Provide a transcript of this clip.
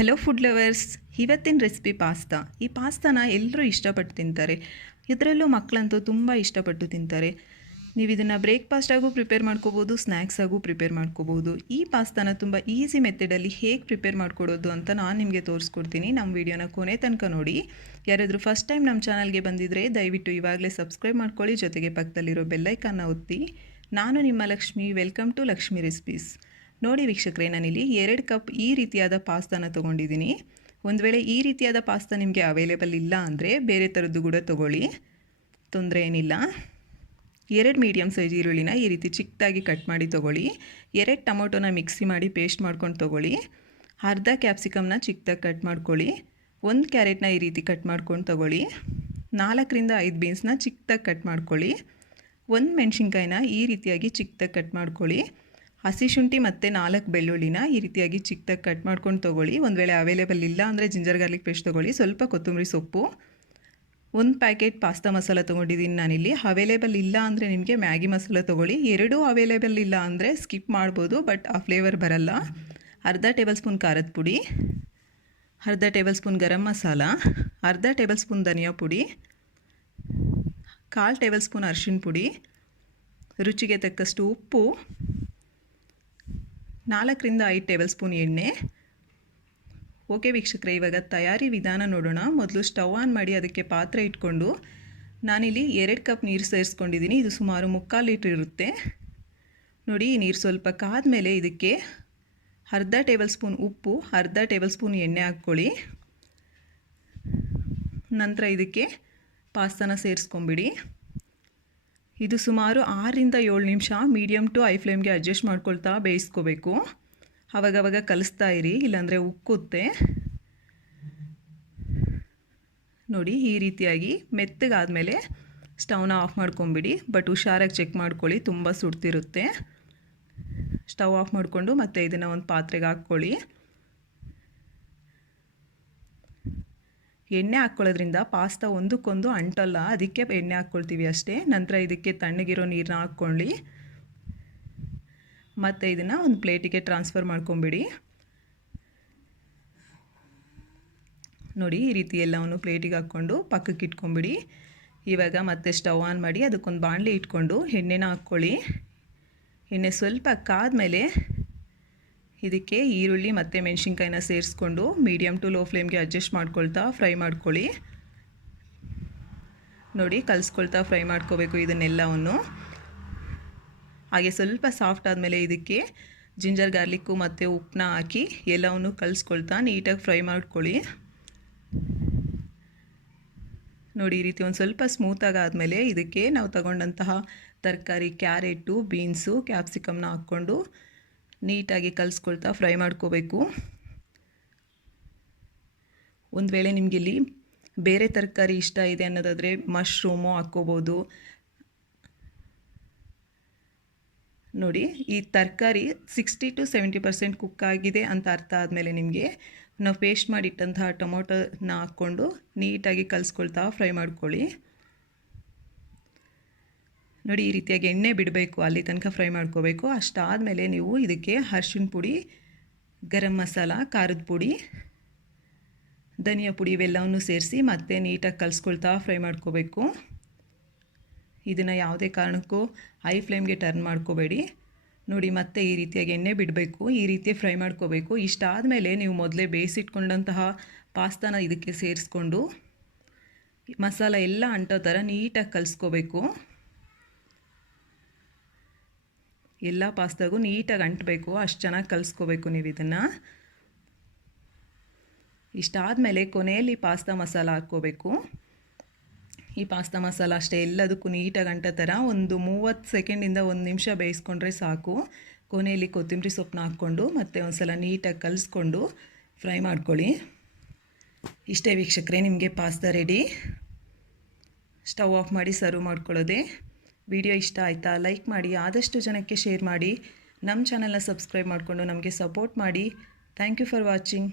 Hello food lovers, ಇವತ್ತಿನ recipe pasta. ಈ ಪಾಸ್ತಾನ ಎಲ್ಲರೂ ಇಷ್ಟಪಟ್ಟು ತಿಂತಾರೆ. ಇದರಲ್ಲೂ ಮಕ್ಕಳಂತೂ ತುಂಬ ಇಷ್ಟಪಟ್ಟು ತಿಂತಾರೆ. ನೀವು ಇದನ್ನು ಬ್ರೇಕ್ಫಾಸ್ಟಾಗೂ ಪ್ರಿಪೇರ್ ಮಾಡ್ಕೋಬೋದು, ಸ್ನ್ಯಾಕ್ಸಾಗೂ ಪ್ರಿಪೇರ್ ಮಾಡ್ಕೋಬೋದು. ಈ ಪಾಸ್ತಾನ ತುಂಬ ಈಸಿ ಮೆಥಡಲ್ಲಿ ಹೇಗೆ ಪ್ರಿಪೇರ್ ಮಾಡ್ಕೊಡೋದು ಅಂತ ನಾನು ನಿಮಗೆ ತೋರಿಸ್ಕೊಡ್ತೀನಿ. ನಮ್ಮ ವಿಡಿಯೋನ ಕೊನೆ ತನಕ ನೋಡಿ. ಯಾರಾದರೂ ಫಸ್ಟ್ ಟೈಮ್ ನಮ್ಮ ಚಾನಲ್ಗೆ ಬಂದಿದ್ದರೆ ದಯವಿಟ್ಟು ಇವಾಗಲೇ ಸಬ್ಸ್ಕ್ರೈಬ್ ಮಾಡ್ಕೊಳ್ಳಿ, ಜೊತೆಗೆ ಪಕ್ಕದಲ್ಲಿರೋ ಬೆಲ್ಲೈಕನ್ನ ಒತ್ತಿ. ನಾನು ನಿಮ್ಮ Lakshmi, welcome to Lakshmi recipes. ನೋಡಿ ವೀಕ್ಷಕರೇ, ನಾನಿಲ್ಲಿ 2 ಕಪ್ ಈ ರೀತಿಯಾದ ಪಾಸ್ತಾನ ತೊಗೊಂಡಿದ್ದೀನಿ. ಒಂದು ವೇಳೆ ಈ ರೀತಿಯಾದ ಪಾಸ್ತಾ ನಿಮಗೆ ಅವೈಲೇಬಲ್ ಇಲ್ಲ ಅಂದರೆ ಬೇರೆ ಥರದ್ದು ಕೂಡ ತೊಗೊಳ್ಳಿ, ತೊಂದರೆ ಏನಿಲ್ಲ. 2 ಮೀಡಿಯಮ್ ಸೈಜ್ ಈರುಳ್ಳಿನ ಈ ರೀತಿ ಚಿಕ್ಕದಾಗಿ ಕಟ್ ಮಾಡಿ ತೊಗೊಳ್ಳಿ. 2 ಟೊಮೊಟೊನ ಮಿಕ್ಸಿ ಮಾಡಿ ಪೇಸ್ಟ್ ಮಾಡ್ಕೊಂಡು ತೊಗೊಳ್ಳಿ. ಅರ್ಧ ಕ್ಯಾಪ್ಸಿಕಮ್ನ ಚಿಕ್ಕದಾಗಿ ಕಟ್ ಮಾಡ್ಕೊಳ್ಳಿ. 1 ಕ್ಯಾರೆಟ್ನ ಈ ರೀತಿ ಕಟ್ ಮಾಡ್ಕೊಂಡು ತೊಗೊಳ್ಳಿ. 4 ರಿಂದ 5 ಬೀನ್ಸ್ನ ಚಿಕ್ಕದಾಗಿ ಕಟ್ ಮಾಡ್ಕೊಳ್ಳಿ. 1 ಮೆಣಸಿನ್ಕಾಯಿನ ಈ ರೀತಿಯಾಗಿ ಚಿಕ್ಕದಾಗಿ ಕಟ್ ಮಾಡ್ಕೊಳ್ಳಿ. ಹಸಿ ಶುಂಠಿ ಮತ್ತು 4 ಬೆಳ್ಳುಳ್ಳಿನ ಈ ರೀತಿಯಾಗಿ ಚಿಕ್ಕದಾಗಿ ಕಟ್ ಮಾಡ್ಕೊಂಡು ತೊಗೊಳ್ಳಿ. ಒಂದು ವೇಳೆ ಅವೈಲೇಬಲ್ ಇಲ್ಲ ಅಂದರೆ ಜಿಂಜರ್ ಗಾರ್ಲಿಕ್ ಪೇಸ್ಟ್ ತೊಗೊಳ್ಳಿ. ಸ್ವಲ್ಪ ಕೊತ್ತಂಬರಿ ಸೊಪ್ಪು, 1 ಪ್ಯಾಕೆಟ್ ಪಾಸ್ತಾ ಮಸಾಲ ತೊಗೊಂಡಿದ್ದೀನಿ ನಾನಿಲ್ಲಿ. ಅವೈಲೇಬಲ್ ಇಲ್ಲ ಅಂದರೆ ನಿಮಗೆ ಮ್ಯಾಗಿ ಮಸಾಲ ತೊಗೊಳ್ಳಿ. 2 ಅವೈಲೇಬಲ್ ಇಲ್ಲ ಅಂದರೆ ಸ್ಕಿಪ್ ಮಾಡ್ಬೋದು, ಬಟ್ ಆ ಫ್ಲೇವರ್ ಬರಲ್ಲ. ಅರ್ಧ ಟೇಬಲ್ ಸ್ಪೂನ್ ಖಾರದ ಪುಡಿ, ಅರ್ಧ ಟೇಬಲ್ ಸ್ಪೂನ್ ಗರಂ ಮಸಾಲ, ಅರ್ಧ ಟೇಬಲ್ ಸ್ಪೂನ್ ಧನಿಯಾ ಪುಡಿ, 1/4 ಟೇಬಲ್ ಸ್ಪೂನ್ ಅರಿಶಿನ ಪುಡಿ, ರುಚಿಗೆ ತಕ್ಕಷ್ಟು ಉಪ್ಪು, 4 ರಿಂದ 5 ಟೇಬಲ್ ಸ್ಪೂನ್ ಎಣ್ಣೆ. ಓಕೆ ವೀಕ್ಷಕರೇ, ಇವಾಗ ತಯಾರಿ ವಿಧಾನ ನೋಡೋಣ. ಮೊದಲು ಸ್ಟವ್ ಆನ್ ಮಾಡಿ ಅದಕ್ಕೆ ಪಾತ್ರೆ ಇಟ್ಕೊಂಡು ನಾನಿಲ್ಲಿ 2 ಕಪ್ ನೀರು ಸೇರಿಸ್ಕೊಂಡಿದ್ದೀನಿ. ಇದು ಸುಮಾರು 3/4 ಲೀಟ್ರ್ ಇರುತ್ತೆ. ನೋಡಿ, ಈ ನೀರು ಸ್ವಲ್ಪ ಕಾದ ಮೇಲೆ ಇದಕ್ಕೆ ಅರ್ಧ ಟೇಬಲ್ ಸ್ಪೂನ್ ಉಪ್ಪು, ಅರ್ಧ ಟೇಬಲ್ ಸ್ಪೂನ್ ಎಣ್ಣೆ ಹಾಕ್ಕೊಳ್ಳಿ. ನಂತರ ಇದಕ್ಕೆ ಪಾಸ್ತಾನ ಸೇರಿಸ್ಕೊಂಬಿಡಿ. ಇದು ಸುಮಾರು 6 ರಿಂದ 7 ನಿಮಿಷ ಮೀಡಿಯಮ್ ಟು ಹೈ ಫ್ಲೇಮ್ಗೆ ಅಡ್ಜಸ್ಟ್ ಮಾಡ್ಕೊಳ್ತಾ ಬೇಯಿಸ್ಕೋಬೇಕು. ಆವಾಗವಾಗ ಕಲಿಸ್ತಾ ಇರಿ, ಇಲ್ಲಾಂದರೆ ಉಕ್ಕುತ್ತೆ. ನೋಡಿ, ಈ ರೀತಿಯಾಗಿ ಮೆತ್ತಗಾದಮೇಲೆ ಸ್ಟವ್ನ ಆಫ್ ಮಾಡ್ಕೊಂಬಿಡಿ. ಬಟ್ ಹುಷಾರಾಗಿ ಚೆಕ್ ಮಾಡ್ಕೊಳ್ಳಿ, ತುಂಬ ಸುಡ್ತಿರುತ್ತೆ. ಸ್ಟವ್ ಆಫ್ ಮಾಡಿಕೊಂಡು ಮತ್ತೆ ಇದನ್ನು ಒಂದು ಪಾತ್ರೆಗೆ ಹಾಕ್ಕೊಳ್ಳಿ. ಎಣ್ಣೆ ಹಾಕ್ಕೊಳ್ಳೋದ್ರಿಂದ ಪಾಸ್ತಾ ಒಂದಕ್ಕೊಂದು ಅಂಟಲ್ಲ, ಅದಕ್ಕೆ ಎಣ್ಣೆ ಹಾಕ್ಕೊಳ್ತೀವಿ ಅಷ್ಟೇ. ನಂತರ ಇದಕ್ಕೆ ತಣ್ಣಗಿರೋ ನೀರನ್ನ ಹಾಕ್ಕೊಳ್ಳಿ. ಮತ್ತು ಇದನ್ನು ಒಂದು ಪ್ಲೇಟಿಗೆ ಟ್ರಾನ್ಸ್ಫರ್ ಮಾಡ್ಕೊಂಬಿಡಿ. ನೋಡಿ, ಈ ರೀತಿ ಎಲ್ಲವನ್ನು ಪ್ಲೇಟಿಗೆ ಹಾಕ್ಕೊಂಡು ಪಕ್ಕಕ್ಕೆ ಇಟ್ಕೊಂಬಿಡಿ. ಇವಾಗ ಮತ್ತೆ ಸ್ಟವ್ ಆನ್ ಮಾಡಿ ಅದಕ್ಕೊಂದು ಬಾಣಲಿ ಇಟ್ಕೊಂಡು ಎಣ್ಣೆನ ಹಾಕ್ಕೊಳ್ಳಿ. ಎಣ್ಣೆ ಸ್ವಲ್ಪ ಕಾದ್ಮೇಲೆ ಇದಕ್ಕೆ ಈರುಳ್ಳಿ ಮತ್ತು ಮೆಣಸಿನ್ಕಾಯಿನ ಸೇರಿಸ್ಕೊಂಡು ಮೀಡಿಯಮ್ ಟು ಲೋ ಫ್ಲೇಮ್ಗೆ ಅಡ್ಜಸ್ಟ್ ಮಾಡ್ಕೊಳ್ತಾ ಫ್ರೈ ಮಾಡ್ಕೊಳ್ಳಿ. ನೋಡಿ, ಕಲಿಸ್ಕೊಳ್ತಾ ಫ್ರೈ ಮಾಡ್ಕೋಬೇಕು ಇದನ್ನೆಲ್ಲವನ್ನು. ಹಾಗೆ ಸ್ವಲ್ಪ ಸಾಫ್ಟ್ ಆದಮೇಲೆ ಇದಕ್ಕೆ ಜಿಂಜರ್ ಗಾರ್ಲಿಕ್ಕು ಮತ್ತು ಉಪ್ಪನ್ನ ಹಾಕಿ ಎಲ್ಲವನ್ನು ಕಲಿಸ್ಕೊಳ್ತಾ ನೀಟಾಗಿ ಫ್ರೈ ಮಾಡ್ಕೊಳ್ಳಿ. ನೋಡಿ, ಈ ರೀತಿ ಒಂದು ಸ್ವಲ್ಪ ಸ್ಮೂತಾಗಿ ಆದಮೇಲೆ ಇದಕ್ಕೆ ನಾವು ತಗೊಂಡಂತಹ ತರಕಾರಿ ಕ್ಯಾರೆಟು, ಬೀನ್ಸು, ಕ್ಯಾಪ್ಸಿಕಮ್ನ ಹಾಕ್ಕೊಂಡು ನೀಟಾಗಿ ಕಲಿಸ್ಕೊಳ್ತಾ ಫ್ರೈ ಮಾಡ್ಕೋಬೇಕು. ಒಂದು ವೇಳೆ ನಿಮಗಿಲ್ಲಿ ಬೇರೆ ತರಕಾರಿ ಇಷ್ಟ ಇದೆ ಅನ್ನೋದಾದರೆ ಮಶ್ರೂಮು ಹಾಕ್ಕೋಬೋದು. ನೋಡಿ, ಈ ತರಕಾರಿ 60 to 70% ಕುಕ್ ಆಗಿದೆ ಅಂತ ಅರ್ಥ ಆದಮೇಲೆ ನಿಮಗೆ ನಾವು ಪೇಸ್ಟ್ ಮಾಡಿಟ್ಟಂತಹ ಟೊಮೊಟೊನ ಹಾಕ್ಕೊಂಡು ನೀಟಾಗಿ ಕಲಿಸ್ಕೊಳ್ತಾ ಫ್ರೈ ಮಾಡ್ಕೊಳ್ಳಿ. ನೋಡಿ, ಈ ರೀತಿಯಾಗಿ ಎಣ್ಣೆ ಬಿಡಬೇಕು, ಅಲ್ಲಿ ತನಕ ಫ್ರೈ ಮಾಡ್ಕೋಬೇಕು. ಅಷ್ಟಾದಮೇಲೆ ನೀವು ಇದಕ್ಕೆ ಅರಿಶಿನ ಪುಡಿ, ಗರಂ ಮಸಾಲ, ಖಾರದ ಪುಡಿ, ಧನಿಯಾ ಪುಡಿ ಇವೆಲ್ಲವನ್ನು ಸೇರಿಸಿ ಮತ್ತೆ ನೀಟಾಗಿ ಕಲಿಸ್ಕೊಳ್ತಾ ಫ್ರೈ ಮಾಡ್ಕೋಬೇಕು. ಇದನ್ನು ಯಾವುದೇ ಕಾರಣಕ್ಕೂ ಹೈ ಫ್ಲೇಮ್ಗೆ ಟರ್ನ್ ಮಾಡ್ಕೋಬೇಡಿ. ನೋಡಿ, ಮತ್ತೆ ಈ ರೀತಿಯಾಗಿ ಎಣ್ಣೆ ಬಿಡಬೇಕು, ಈ ರೀತಿ ಫ್ರೈ ಮಾಡ್ಕೋಬೇಕು. ಇಷ್ಟಾದಮೇಲೆ ನೀವು ಮೊದಲೇ ಬೇಯಿಸಿಟ್ಕೊಂಡಂತಹ ಪಾಸ್ತಾನ ಇದಕ್ಕೆ ಸೇರಿಸ್ಕೊಂಡು ಮಸಾಲ ಎಲ್ಲ ಅಂಟೋ ಥರ ನೀಟಾಗಿ ಕಲಿಸ್ಕೋಬೇಕು. ಎಲ್ಲ ಪಾಸ್ತಾಗೂ ನೀಟಾಗಿ ಅಂಟಬೇಕು, ಅಷ್ಟು ಚೆನ್ನಾಗಿ ಕಲಿಸ್ಕೋಬೇಕು ನೀವು ಇದನ್ನು. ಇಷ್ಟಾದಮೇಲೆ ಕೊನೆಯಲ್ಲಿ ಪಾಸ್ತಾ ಮಸಾಲ ಹಾಕ್ಕೋಬೇಕು. ಈ ಪಾಸ್ತಾ ಮಸಾಲ ಅಷ್ಟೇ ಎಲ್ಲದಕ್ಕೂ ನೀಟಾಗಿ ಅಂಟೋ ಥರ ಒಂದು 30 ಸೆಕೆಂಡಿಂದ 1 ನಿಮಿಷ ಬೇಯಿಸ್ಕೊಂಡ್ರೆ ಸಾಕು. ಕೊನೆಯಲ್ಲಿ ಕೊತ್ತಂಬರಿ ಸೊಪ್ಪನ್ನ ಹಾಕ್ಕೊಂಡು ಮತ್ತೆ ಒಂದು ಸಲ ನೀಟಾಗಿ ಕಲಿಸ್ಕೊಂಡು ಫ್ರೈ ಮಾಡ್ಕೊಳ್ಳಿ. ಇಷ್ಟೇ ವೀಕ್ಷಕರೇ, ನಿಮಗೆ ಪಾಸ್ತಾ ರೆಡಿ. ಸ್ಟವ್ ಆಫ್ ಮಾಡಿ ಸರ್ವ್ ಮಾಡ್ಕೊಳ್ಳೋದೆ. ವಿಡಿಯೋ ಇಷ್ಟ ಆಯಿತಾ? ಲೈಕ್ ಮಾಡಿ, ಆದಷ್ಟು ಜನಕ್ಕೆ ಶೇರ್ ಮಾಡಿ. ನಮ್ಮ ಚಾನಲ್ನ ಸಬ್ಸ್ಕ್ರೈಬ್ ಮಾಡಿಕೊಂಡು ನಮಗೆ ಸಪೋರ್ಟ್ ಮಾಡಿ. Thank you for watching.